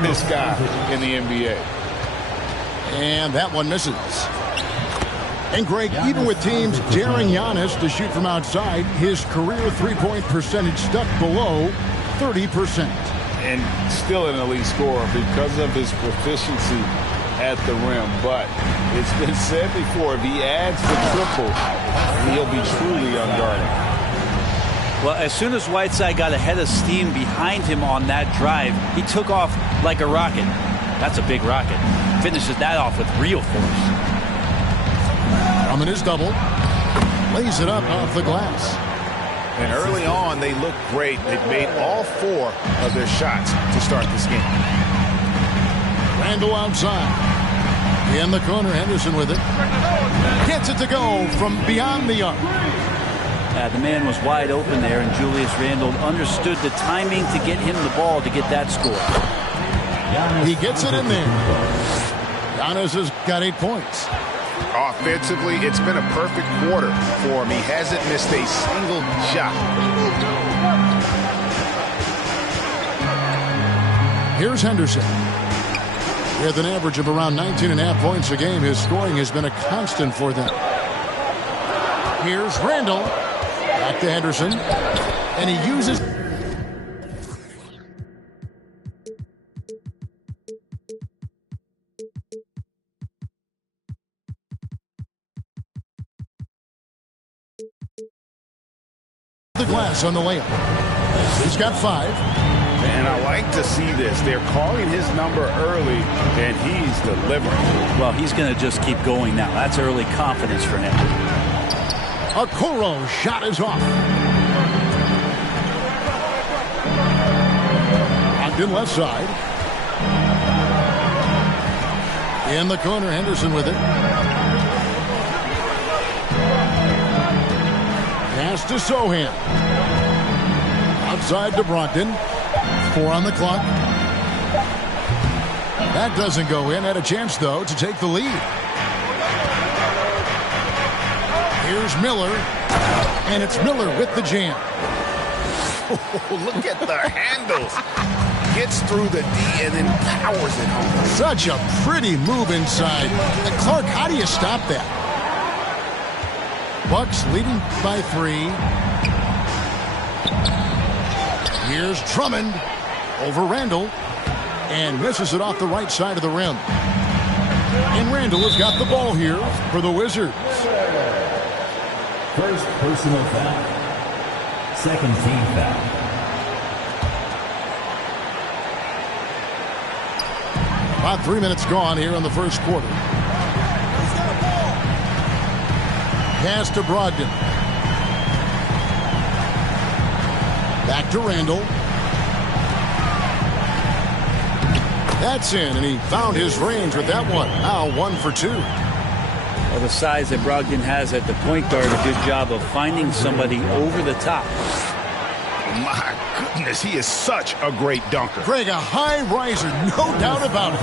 this guy in the NBA. And that one misses. And Greg, even with teams daring Giannis to shoot from outside, his career three-point percentage stuck below 30%. And still an elite scorer because of his proficiency at the rim. But it's been said before, if he adds the triple, he'll be truly unguarded. Well, as soon as Whiteside got a head of steam behind him on that drive, he took off like a rocket. That's a big rocket. Finishes that off with real force. Drummond is double. Lays it up off the glass. And early on, they looked great. They've made all 4 of their shots to start this game. Randle outside. In the corner, Henderson with it. Gets it to go from beyond the arc. The man was wide open there, and Julius Randle understood the timing to get him the ball to get that score. He gets it in there. Giannis has got 8 points. Offensively, it's been a perfect quarter for him. He hasn't missed a single shot. Here's Henderson. With an average of around 19.5 points a game, his scoring has been a constant for them. Here's Randle. Back to Henderson. And he uses... the glass on the layup. He's got 5. And I like to see this. They're calling his number early, and he's delivering. Well, he's going to just keep going now. That's early confidence for him. Okoro's shot is off. Ogden left side. In the corner, Henderson with it. Pass to Sohan. Outside to Brogdon. 4 on the clock. That doesn't go in. Had a chance, though, to take the lead. Here's Miller. And it's Miller with the jam. Oh, look at the handles. Gets through the D and then powers it home. Such a pretty move inside. And Clark, how do you stop that? Bucks leading by 3. Here's Drummond over Randle. And misses it off the right side of the rim. And Randle has got the ball here for the Wizards. First personal foul. Second team foul. About 3 minutes gone here in the first quarter. Pass to Brogdon. Back to Randle. That's in, and he found his range with that one. Now 1 for 2. Well, the size that Brogdon has at the point guard, a good job of finding somebody over the top. My goodness, he is such a great dunker. Greg, a high riser, no doubt about it.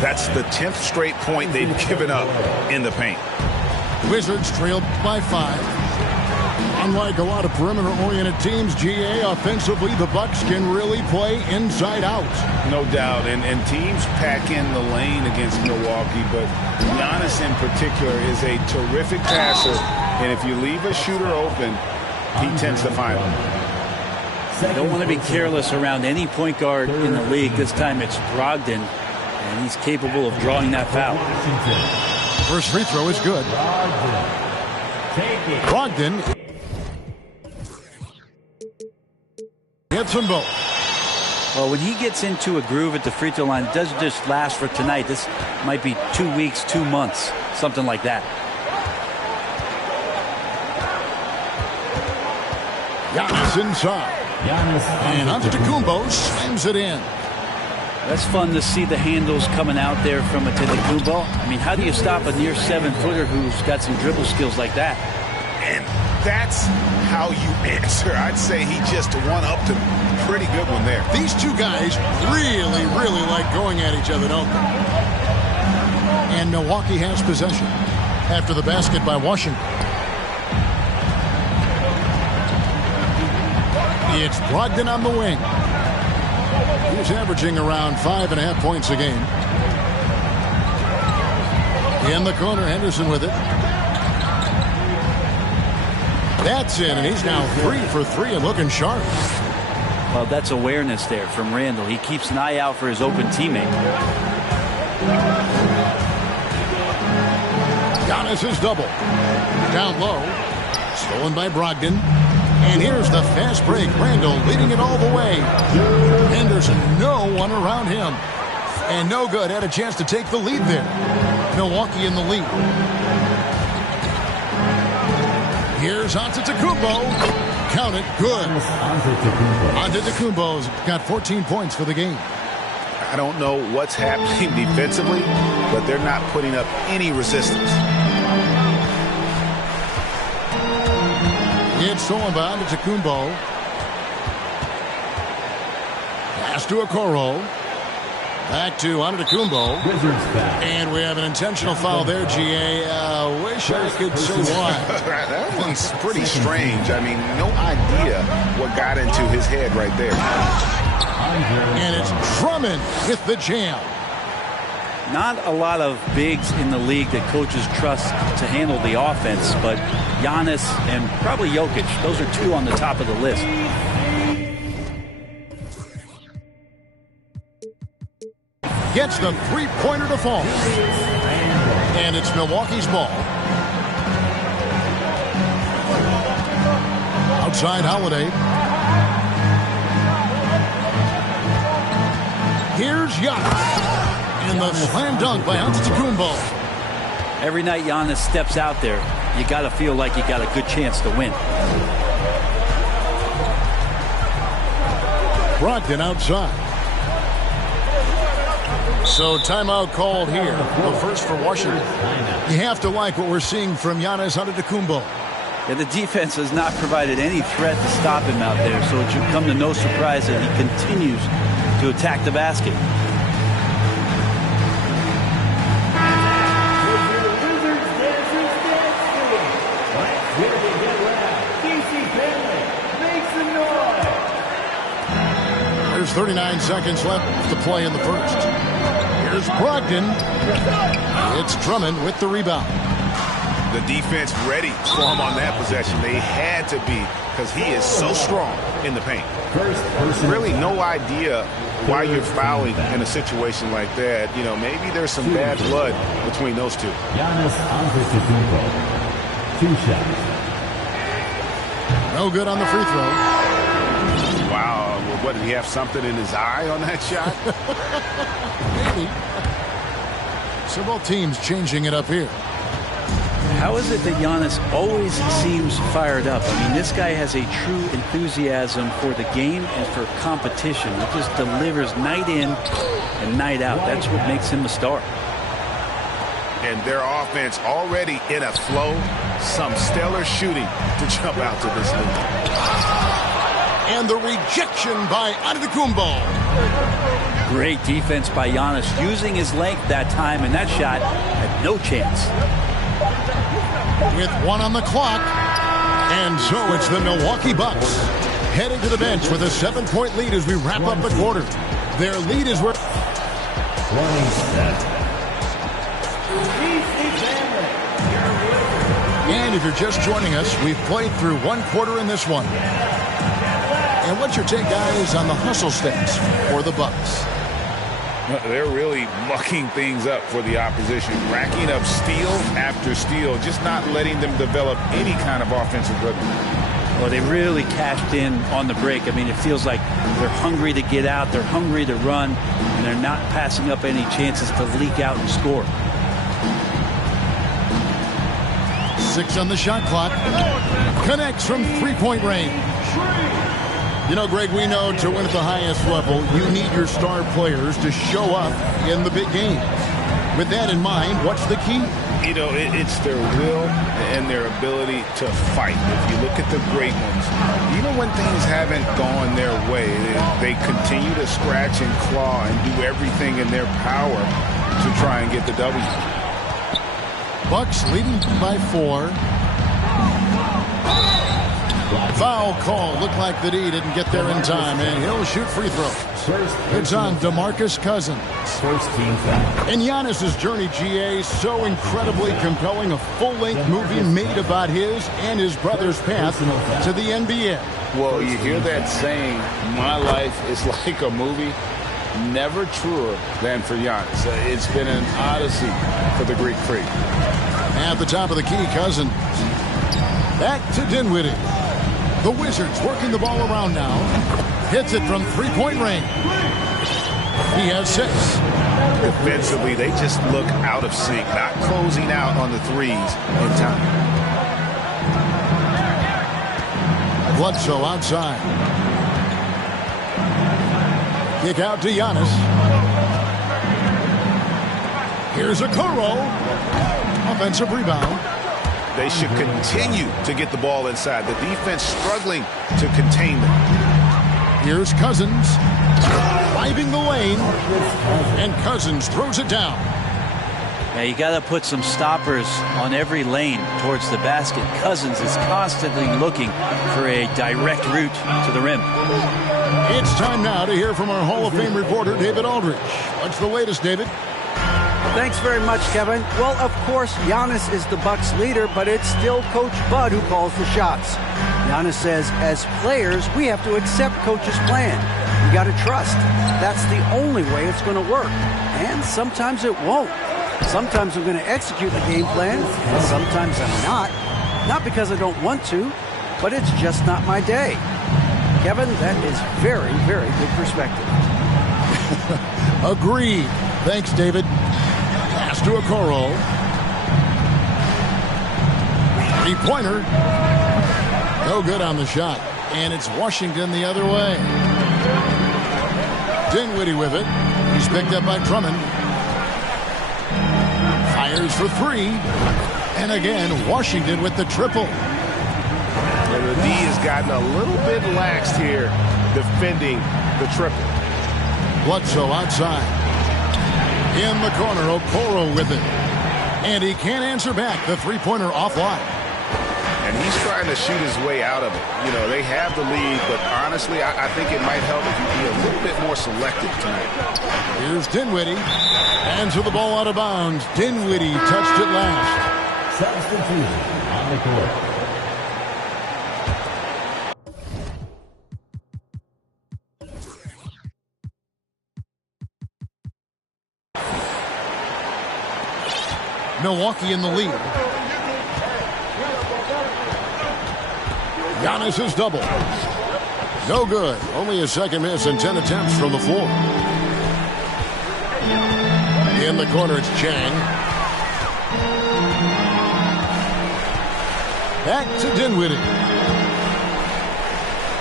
That's the 10th straight point they've given up in the paint. Wizards trailed by 5. Unlike a lot of perimeter-oriented teams, GA, offensively, the Bucks can really play inside out. No doubt, and teams pack in the lane against Milwaukee, but Giannis in particular is a terrific passer, and if you leave a shooter open, he tends to find them. You don't want to be careless around any point guard in the league. This time it's Brogdon, and he's capable of drawing that foul. First free throw is good. Brogdon hits them both. Well, when he gets into a groove at the free throw line, it doesn't just last for tonight. This might be 2 weeks, 2 months, something like that. Giannis inside. And Antetokounmpo slams it in. That's fun to see the handles coming out there from Antetokounmpo. I mean, how do you stop a near 7-footer who's got some dribble skills like that? And that's how you answer. I'd say he just won up to pretty good one there. These two guys really, really like going at each other, don't they? And Milwaukee has possession after the basket by Washington. It's Brogdon on the wing. He's averaging around 5.5 points a game. In the corner, Henderson with it. That's in, and he's now 3 for 3 and looking sharp. Well, that's awareness there from Randall. He keeps an eye out for his open teammate. Giannis is double. Down low. Stolen by Brogdon. And here's the fast break. Randall leading it all the way. Henderson, no one around him. And no good. Had a chance to take the lead there. Milwaukee in the lead. Here's Antetokounmpo. Count it. Good. Antetokounmpo's got 14 points for the game. I don't know what's happening defensively, but they're not putting up any resistance. It's stolen by Antetokounmpo. Pass to Okoro. Back to Antetokounmpo. And we have an intentional foul there, GA. Wish I could say why. That one's pretty strange. I mean, no idea what got into his head right there. And it's Drummond with the jam. Not a lot of bigs in the league that coaches trust to handle the offense, but Giannis and probably Jokic, those are two on the top of the list. Gets the three-pointer to fall. And it's Milwaukee's ball. Outside Holiday. Here's Giannis. And the slam dunk by Antetokounmpo. Every night Giannis steps out there, you got to feel like you got a good chance to win. Brogdon outside. So timeout called here. The first for Washington. You have to like what we're seeing from Giannis Antetokounmpo. Yeah, the defense has not provided any threat to stop him out there, so it should come to no surprise that he continues to attack the basket. There's 39 seconds left to play in the first. Here's Brogdon. It's Drummond with the rebound. The defense ready for him on that possession. They had to be, because he is so strong in the paint. Really no idea why you're fouling in a situation like that. You know, maybe there's some bad blood between those two. Giannis Antetokounmpo. 2 shots. No good on the free throw. Wow, what, did he have something in his eye on that shot? Maybe. So both teams changing it up here. How is it that Giannis always seems fired up? I mean, this guy has a true enthusiasm for the game and for competition. He just delivers night in and night out. That's what makes him a star. And their offense already in a flow. Some stellar shooting to jump out to this lead. And the rejection by Antetokounmpo. Great defense by Giannis, using his length that time, and that shot had no chance. With 1 on the clock. And so it's the Milwaukee Bucks heading to the bench with a 7-point lead as we wrap up the quarter. Their lead is worth. And if you're just joining us, we've played through 1 quarter in this one. And what's your take, guys, on the hustle steps for the Bucks? They're really mucking things up for the opposition, racking up steal after steal, just not letting them develop any kind of offensive rhythm. Well, they really cashed in on the break. I mean, it feels like they're hungry to get out, they're hungry to run, and they're not passing up any chances to leak out and score. 6 on the shot clock. Connects from 3-point range. You know, Greg, we know to win at the highest level, you need your star players to show up in the big games. With that in mind, what's the key? You know, it's their will and their ability to fight. If you look at the great ones, even when things haven't gone their way, they continue to scratch and claw and do everything in their power to try and get the W. Bucks leading by 4. Foul call. Looked like the D didn't get there in time, and he'll shoot free throws. It's on DeMarcus Cousins. First team foul. And Giannis's journey, GA, so incredibly compelling. A full-length movie made about his and his brother's path to the NBA. Well, you hear that saying, my life is like a movie. Never truer than for Giannis. It's been an odyssey for the Greek Freak. At the top of the key, Cousins. Back to Dinwiddie. The Wizards working the ball around now. Hits it from three-point range. He has 6. Defensively, they just look out of sync, not closing out on the threes in time. Bledsoe outside. Kick out to Giannis. Here's a Okoro. Offensive rebound. They should continue to get the ball inside. The defense struggling to contain them. Here's Cousins. Driving the lane. And Cousins throws it down. Now you got to put some stoppers on every lane towards the basket. Cousins is constantly looking for a direct route to the rim. It's time now to hear from our Hall of Fame reporter, David Aldridge. What's the latest, David? Thanks very much, Kevin. Well, of course, Giannis is the Bucks leader, but it's still Coach Bud who calls the shots. Giannis says, as players, we have to accept Coach's plan. You got to trust. That's the only way it's going to work. And sometimes it won't. Sometimes I'm going to execute the game plan, and sometimes I'm not. Not because I don't want to, but it's just not my day. Kevin, that is very, very good perspective. Agreed. Thanks, David. Pass to Okoro. 3-pointer. No good on the shot. And it's Washington the other way. Dinwiddie with it. He's picked up by Drummond. Fires for 3. And again, Washington with the triple. And the D has gotten a little bit laxed here defending the triple. Bledsoe outside. In the corner, Okoro with it. And he can't answer back. The three-pointer offline. And he's trying to shoot his way out of it. You know, they have the lead, but honestly, I think it might help if you be a little bit more selective tonight. Here's Dinwiddie. And to the ball out of bounds. Dinwiddie touched it last. Substitution on the court. Milwaukee in the lead. Giannis is double. No good. Only a second miss and 10 attempts from the floor. In the corner, it's Chang. Back to Dinwiddie.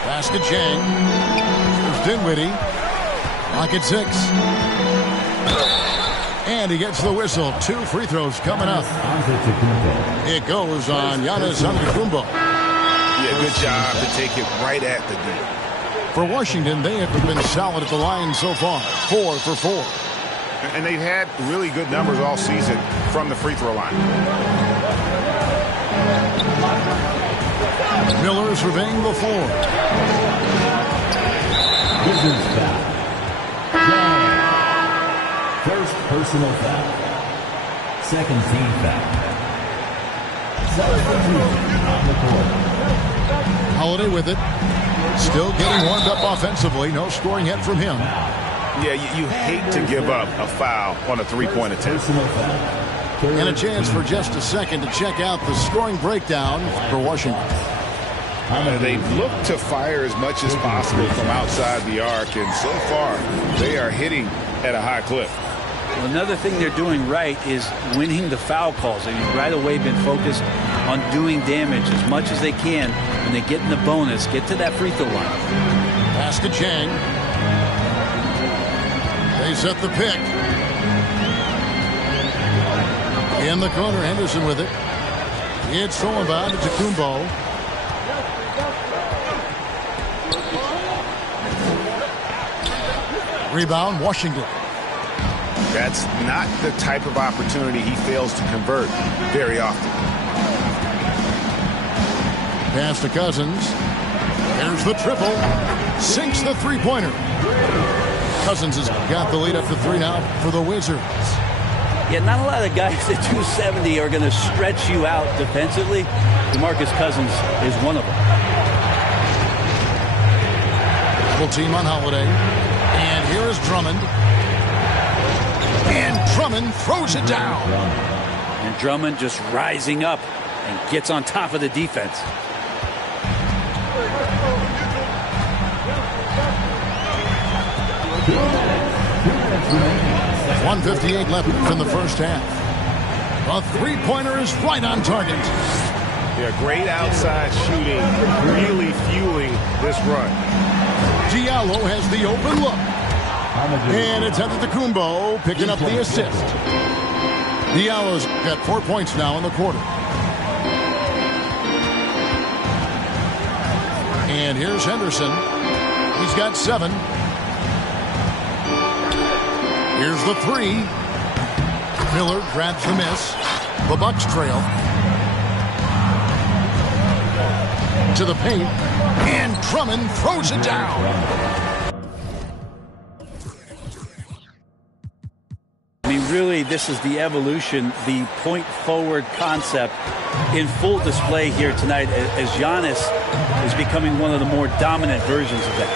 Pass to Chang. Here's Dinwiddie. Lock at 6. And he gets the whistle. 2 free throws coming up. It goes on Giannis Antetokounmpo. Yeah, good job to take it right at the D. For Washington, they have been solid at the line so far. 4 for 4. And they've had really good numbers all season from the free throw line. Miller surveying the floor. Wizards foul. First personal foul. Second team foul. Substitution on the court. Holiday with it. Still getting warmed up offensively. No scoring yet from him. Yeah, you hate to give up a foul on a three-point attempt. And a chance for just a second to check out the scoring breakdown for Washington. They've looked to fire as much as possible from outside the arc, and so far they are hitting at a high clip. Well, another thing they're doing right is winning the foul calls. They've right away been focused on doing damage as much as they can when they get in the bonus, get to that free throw line. Pass to Chang. They set the pick. In the corner, Henderson with it. It's thrown by to Antetokounmpo. Rebound, Washington. That's not the type of opportunity he fails to convert very often. Pass to Cousins. There's the triple. Sinks the three-pointer. Cousins has got the lead up to 3 now for the Wizards. Yeah, not a lot of guys at 270 are going to stretch you out defensively. DeMarcus Cousins is one of them. Double team on Holiday. And here is Drummond. And Drummond throws it down. And Drummond just rising up and gets on top of the defense. .158 left in the first half. A three-pointer is right on target. Yeah, great outside shooting, really fueling this run. Diallo has the open look. And it's Antetokounmpo picking up the assist. Diallo's got 4 points now in the quarter. And here's Henderson. He's got 7. Here's the 3. Miller grabs the miss. The Bucks trail. To the paint. And Drummond throws it down. I mean, really, this is the evolution, the point-forward concept in full display here tonight as Giannis is becoming one of the more dominant versions of that.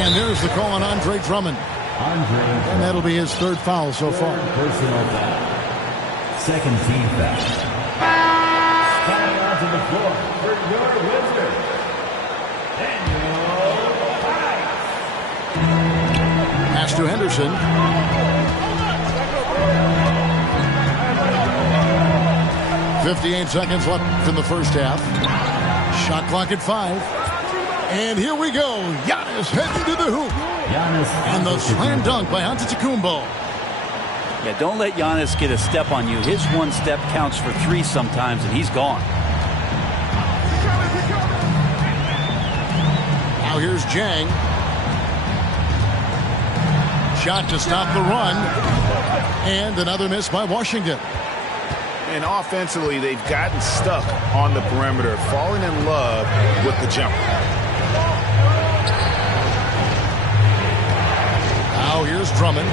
And there's the call on Andre Drummond. And that'll be his 3rd foul so far. Personal foul. 2nd team foul. Coming onto the floor for your Wizards, Daniel Theis. Pass to Henderson. .58 seconds left in the first half. Shot clock at 5. And here we go. Giannis heading to the hoop. And the slam dunk by Antetokounmpo. Yeah, don't let Giannis get a step on you. His one step counts for 3 sometimes, and he's gone. Now here's Jang. Shot to stop the run. And another miss by Washington. And offensively, they've gotten stuck on the perimeter, falling in love with the jumper. Now here's Drummond.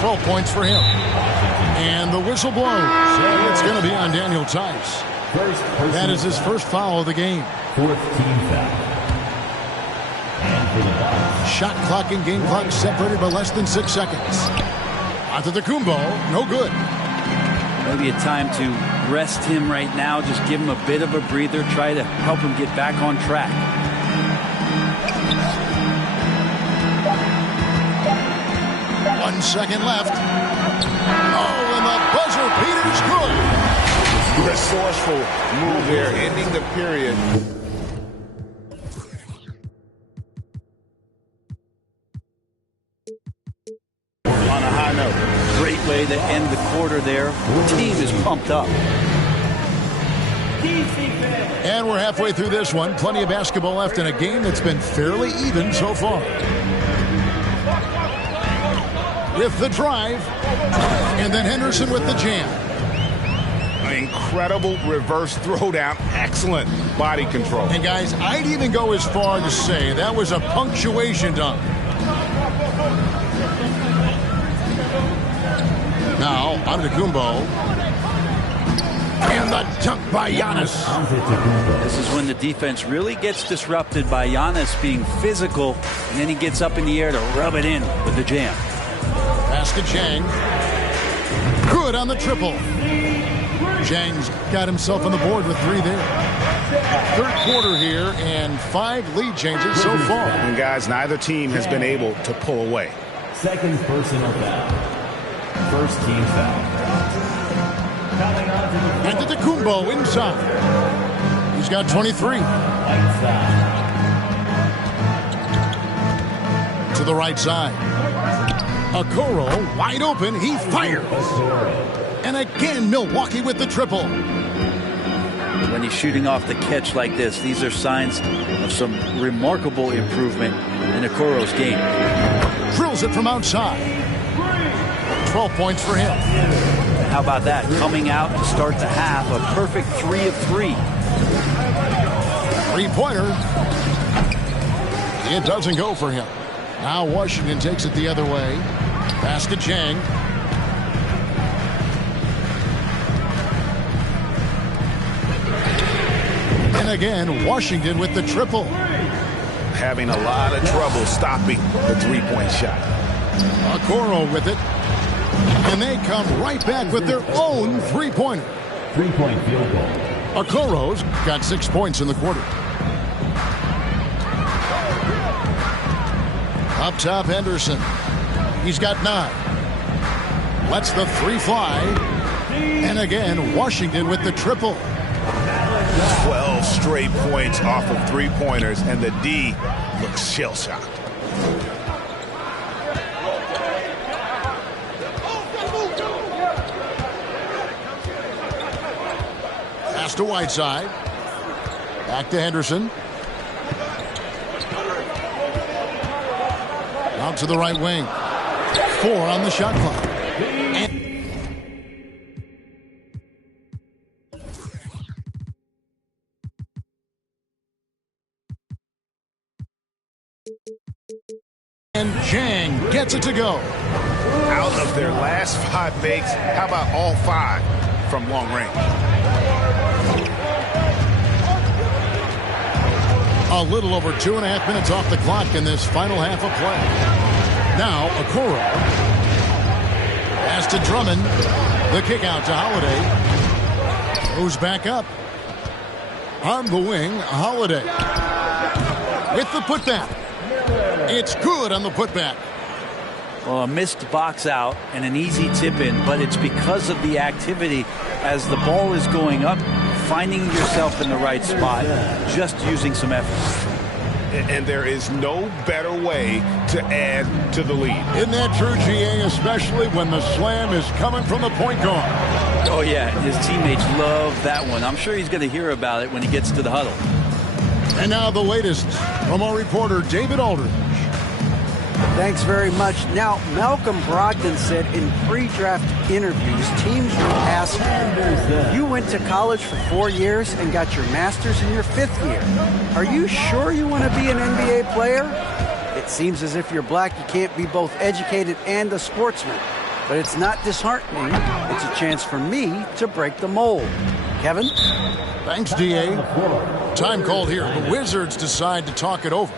12 points for him. And the whistle blows. It's going to be on Daniel Theis. That is his first foul of the game. 4th team foul. And for the Bucks. Shot clock and game clock separated by less than 6 seconds. Antetokounmpo, no good. Maybe a time to rest him right now. Just give him a bit of a breather. Try to help him get back on track. One second left. Oh, and the buzzer beater's good. Resourceful move there, ending the period. On a high note. Great way to end the quarter there. The team is pumped up. And we're halfway through this one. Plenty of basketball left in a game that's been fairly even so far. With the drive. And then Henderson with the jam. An incredible reverse throwdown. Excellent body control. And guys, I'd even go as far to say that was a punctuation dunk. Now, Antetokounmpo. And the dunk by Giannis. This is when the defense really gets disrupted by Giannis being physical, and then he gets up in the air to rub it in with the jam. Pass to Jang. Good on the triple. Jang's got himself on the board with 3 there. 3rd quarter here and 5 lead changes so far. And guys, neither team has been able to pull away. 2nd personal foul. 1st team foul. Coming on to the Antetokounmpo inside. He's got 23. To the right side. Okoro wide open. He fires. And again, Milwaukee with the triple. When he's shooting off the catch like this, these are signs of some remarkable improvement in Okoro's game. Drills it from outside. 12 points for him. How about that? Coming out to start the half, a perfect 3 of 3. Three-pointer. It doesn't go for him. Now Washington takes it the other way. Pass to Chang. And again, Washington with the triple. Having a lot of trouble stopping the three-point shot. Okoro with it. And they come right back with their own three-pointer. 3-point field goal. Okoro's got 6 points in the quarter. Up top, Henderson. He's got 9. Lets the three fly. And again, Washington with the triple. 12 straight points off of three-pointers, and the D looks shell-shocked. Pass to Whiteside. Back to Henderson. Out to the right wing. 4 on the shot clock. And Chang gets it to go. Out of their last 5 makes, how about all 5 from long range? A little over 2.5 minutes off the clock in this final half of play. Now, Okoro. Pass to Drummond. The kick out to Holiday. Goes back up. On the wing, Holiday. With the putback. It's good on the putback. Well, a missed box out and an easy tip in, but it's because of the activity as the ball is going up, finding yourself in the right spot, just using some effort. And there is no better way to add to the lead. Isn't that true, GA, especially when the slam is coming from the point guard? Oh, yeah, his teammates love that one. I'm sure he's going to hear about it when he gets to the huddle. And now the latest from our reporter, David Aldridge. Thanks very much. Now, Malcolm Brogdon said in pre-draft interviews, teams will ask him, you went to college for 4 years and got your master's in your 5th year. Are you sure you want to be an NBA player? It seems as if you're black, you can't be both educated and a sportsman. But it's not disheartening. It's a chance for me to break the mold. Kevin? Thanks, DA. Time called here. The Wizards decide to talk it over.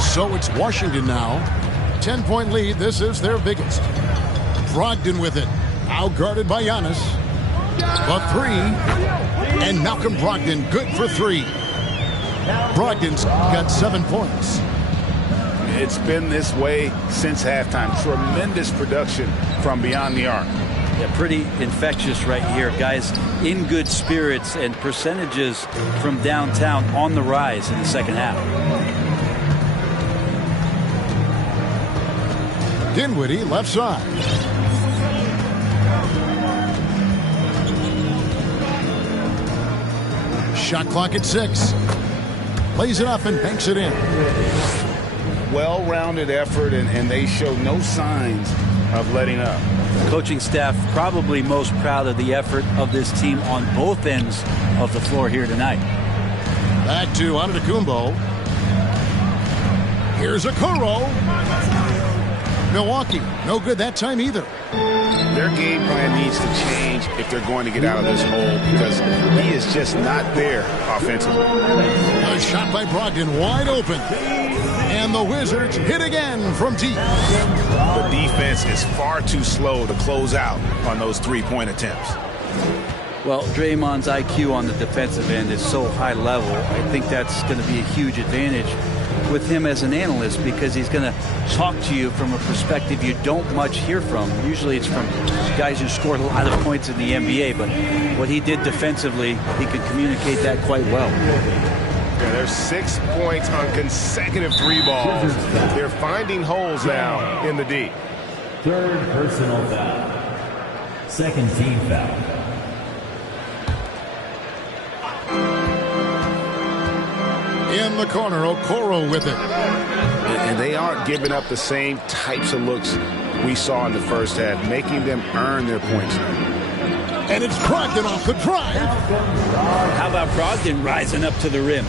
So it's Washington now. 10-point lead. This is their biggest. Brogdon with it. Outguarded by Giannis. A 3. And Malcolm Brogdon good for 3. Brogdon's got 7 points. It's been this way since halftime. Tremendous production from beyond the arc. Yeah, pretty infectious right here. Guys in good spirits and percentages from downtown on the rise in the second half. Dinwiddie left side. Shot clock at 6. Plays it up and banks it in. Well-rounded effort, and they show no signs of letting up. Coaching staff probably most proud of the effort of this team on both ends of the floor here tonight. Back to Antetokounmpo. Here's Okoro. Milwaukee, no good that time either. Their game plan needs to change if they're going to get out of this hole, because he is just not there offensively. A shot by Brogdon, wide open. And the Wizards hit again from deep. The defense is far too slow to close out on those three-point attempts. Well, Draymond's IQ on the defensive end is so high level. I think that's going to be a huge advantage with him as an analyst, because he's going to talk to you from a perspective you don't much hear from. Usually it's from guys who scored a lot of points in the NBA, but what he did defensively, he could communicate that quite well. Yeah, there's 6 points on consecutive 3 balls. They're finding holes now in the D. Third personal foul. Second team foul. In the corner, Okoro with it. And they aren't giving up the same types of looks we saw in the first half, making them earn their points. And it's Brogdon off the drive. How about Brogdon rising up to the rim?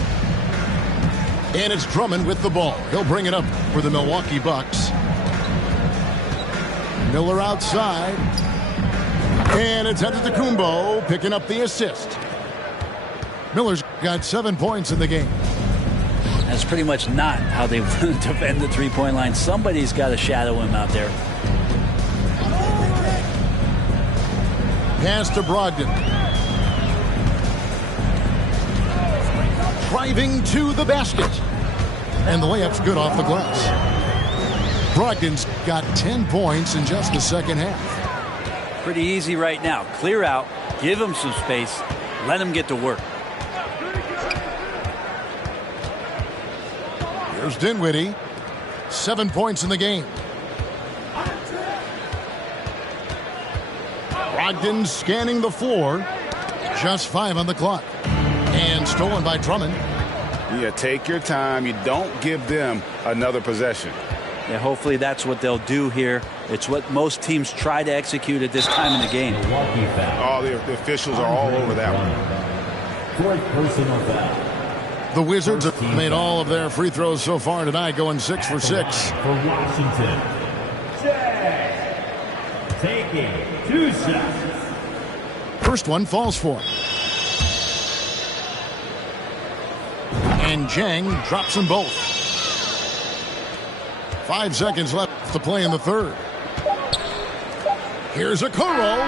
And it's Drummond with the ball. He'll bring it up for the Milwaukee Bucks. Miller outside. And it's Antetokounmpo picking up the assist. Miller's got 7 points in the game. That's pretty much not how they defend the three-point line. Somebody's got to shadow him out there. Pass to Brogdon. Driving to the basket. And the layup's good off the glass. Brogdon's got 10 points in just the second half. Pretty easy right now. Clear out, give him some space, let him get to work. Here's Dinwiddie. 7 points in the game. Brogdon scanning the floor. Just 5 on the clock. And stolen by Drummond. Yeah, take your time. You don't give them another possession. Yeah, hopefully that's what they'll do here. It's what most teams try to execute at this time in the game. Oh, the officials are all over that one. Fourth personal foul. The Wizards have made all of their free throws so far tonight, going 6 for 6. For Washington, Jay taking 2 shots. First one falls for him. And Jang drops them both. 5 seconds left to play in the third. Here's Okoro.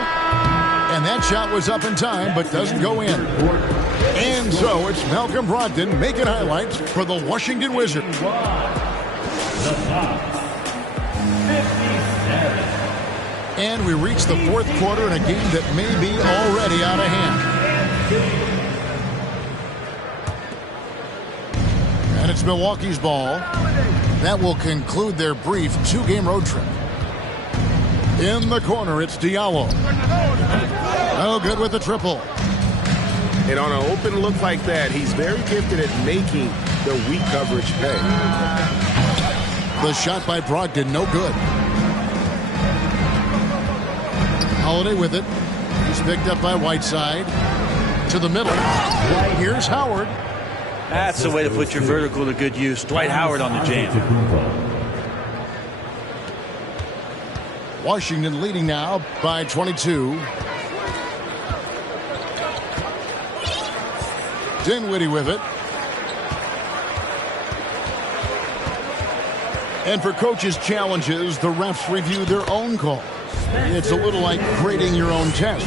And that shot was up in time, but doesn't go in. And so it's Malcolm Brogdon making highlights for the Washington Wizards. The Bucks, 57. And we reach the fourth quarter in a game that may be already out of hand. And it's Milwaukee's ball. That will conclude their brief 2-game road trip. In the corner, it's Diallo. No good with the triple. And on an open look like that, he's very gifted at making the weak coverage pay. The shot by Brogdon, no good. Holiday with it. He's picked up by Whiteside. To the middle. Here's Howard. That's the way to put your vertical to good use. Dwight Howard on the jam. Washington leading now by 22. Dinwiddie with it. And for coaches' challenges, the refs review their own calls. It's a little like grading your own test.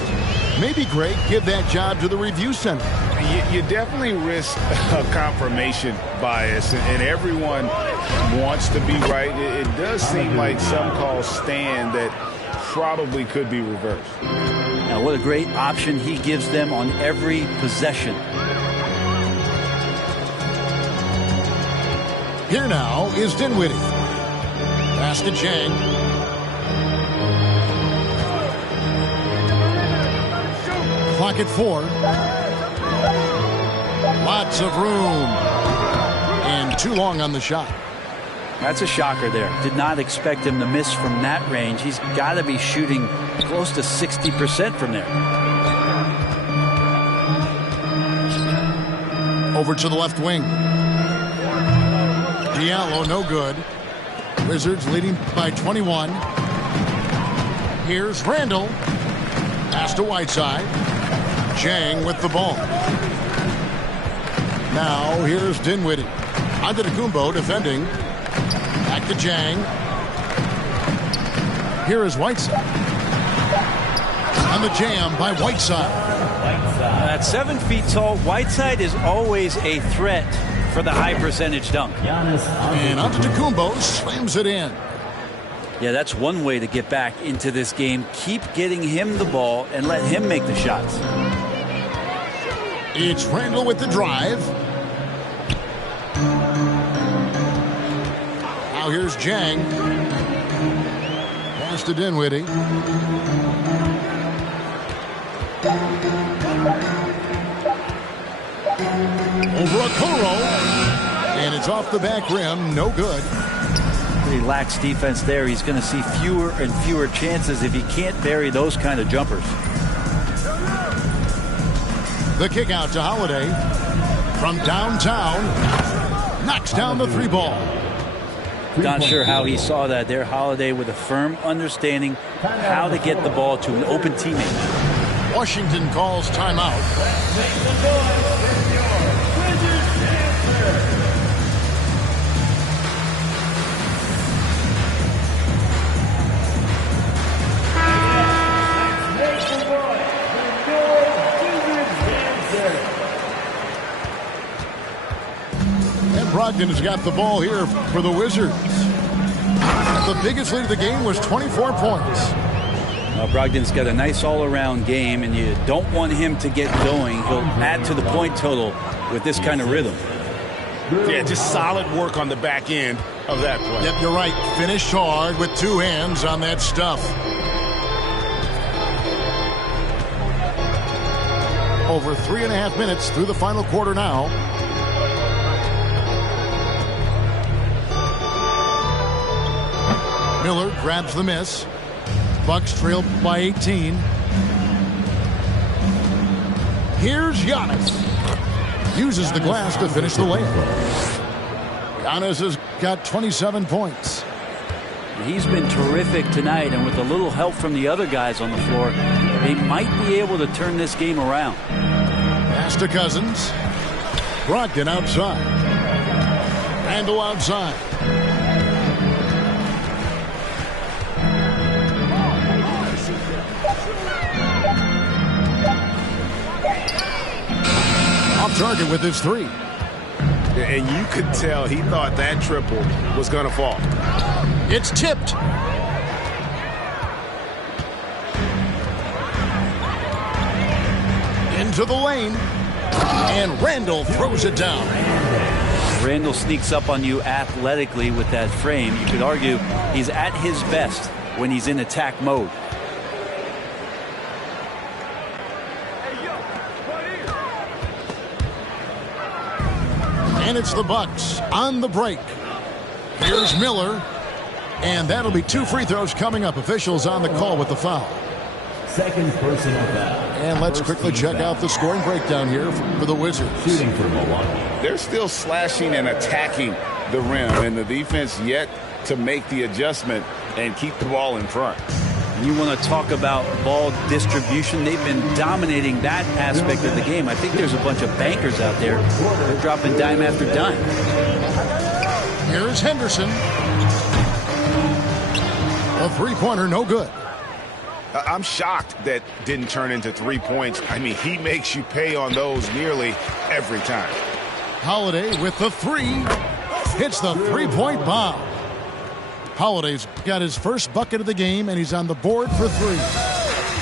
Maybe, Greg, give that job to the review center. You definitely risk a confirmation bias, and everyone wants to be right. It does seem like some calls stand that probably could be reversed. Now, what a great option he gives them on every possession. Here now is Dinwiddie. Pass to Jang. Clock at 4. Lots of room. And too long on the shot. That's a shocker there. Did not expect him to miss from that range. He's got to be shooting close to 60% from there. Over to the left wing. Diallo, no good. Wizards leading by 21. Here's Randall. Pass to Whiteside. Jang with the ball. Now here's Dinwiddie. Antetokounmpo defending. Back to Jang. Here is Whiteside. On the jam by Whiteside. At 7 feet tall, Whiteside is always a threat for the high percentage dunk. And Antetokounmpo slams it in. Yeah, that's one way to get back into this game. Keep getting him the ball and let him make the shots. It's Randall with the drive. Now here's Jang. Pass to Dinwiddie. Over Okoro. And it's off the back rim. No good. He lacks defense there. He's going to see fewer and fewer chances if he can't bury those kind of jumpers. The kick out to Holiday. From downtown. Knocks down the 3 ball. Not sure how he saw that there. Holiday with a firm understanding how to get the ball to an open teammate. Washington calls timeout. Brogdon has got the ball here for the Wizards. The biggest lead of the game was 24 points. Well, Brogdon's got a nice all-around game, and you don't want him to get going. He'll add to the point total with this kind of rhythm. Yeah, just solid work on the back end of that play. Yep, you're right. Finished hard with 2 hands on that stuff. Over 3.5 minutes through the final quarter now. Miller grabs the miss. Bucks trail by 18. Here's Giannis. Uses the glass to finish the layup. Giannis has got 27 points. He's been terrific tonight, and with a little help from the other guys on the floor, they might be able to turn this game around. Pass to Cousins. Brogdon outside. Randle outside. Off target with his 3. And you could tell he thought that triple was going to fall. It's tipped. Into the lane. And Randle throws it down. Randle sneaks up on you athletically with that frame. You could argue he's at his best when he's in attack mode. And it's the Bucks on the break. Here's Miller. And that'll be 2 free throws coming up. Officials on the call with the foul. Second personal foul. And let's quickly check out the scoring breakdown here for the Wizards. Shooting for Milwaukee. They're still slashing and attacking the rim, and the defense yet to make the adjustment and keep the ball in front. You want to talk about ball distribution. They've been dominating that aspect of the game. I think there's a bunch of bankers out there. They're dropping dime after dime. Here's Henderson. A 3-pointer, no good. I'm shocked that didn't turn into 3 points. I mean, he makes you pay on those nearly every time. Holiday with the 3. Hits the 3-point bomb. Holiday's got his first bucket of the game, and he's on the board for 3.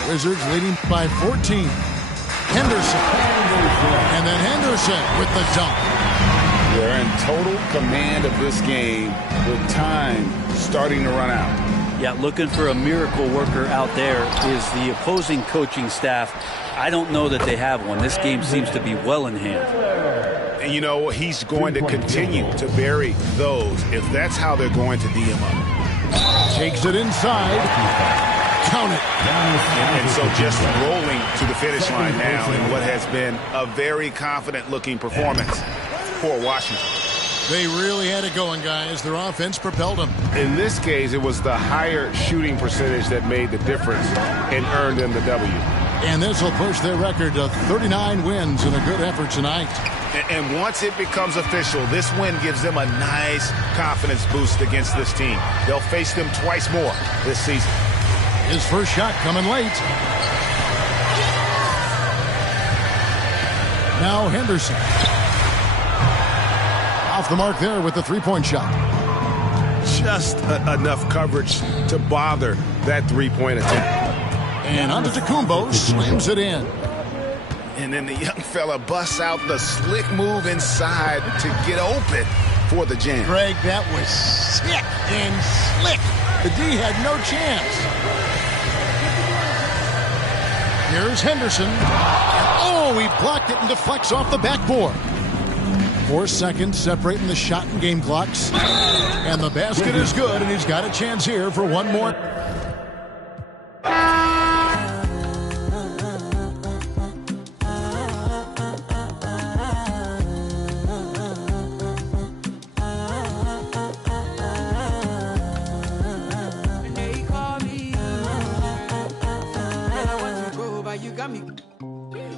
Wizards leading by 14. Henderson. And then Henderson with the dunk. They're in total command of this game with time starting to run out. Yeah, looking for a miracle worker out there is the opposing coaching staff. I don't know that they have one. This game seems to be well in hand. And you know, he's going to continue to bury those if that's how they're going to D him up. Takes it inside. Count it. And so just rolling to the finish line now in what has been a very confident-looking performance for Washington. They really had it going, guys. Their offense propelled them. In this case, it was the higher shooting percentage that made the difference and earned them the W. And this will push their record to 39 wins in a good effort tonight. And once it becomes official, this win gives them a nice confidence boost against this team. They'll face them twice more this season. His first shot coming late. Now Henderson. Off the mark there with the 3-point shot. Just enough coverage to bother that 3-point attempt. And Antetokounmpo slams it in. And then the young fella busts out the slick move inside to get open. for the jam. Greg, that was sick and slick. The D had no chance. Here's Henderson. And, he blocked it and deflects off the backboard. 4 seconds separating the shot and game clocks. And the basket is good, and he's got a chance here for one more.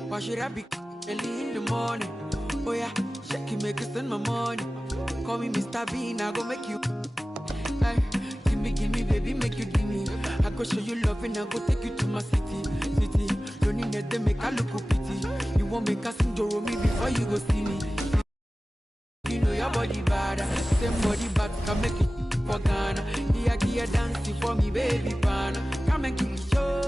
Why should I be early in the morning? Oh yeah, shake it, make it spend my money. Call me Mr. Bean, I go make you. Hey, give me, baby, make you give me. I go show you love and I go take you to my city. Don't need that, they make a look pity. You won't make a sing to me before you go see me. You know your body bad, same body bad, can make it for Ghana. Here, dancing for me, baby, pana. Come and give me show.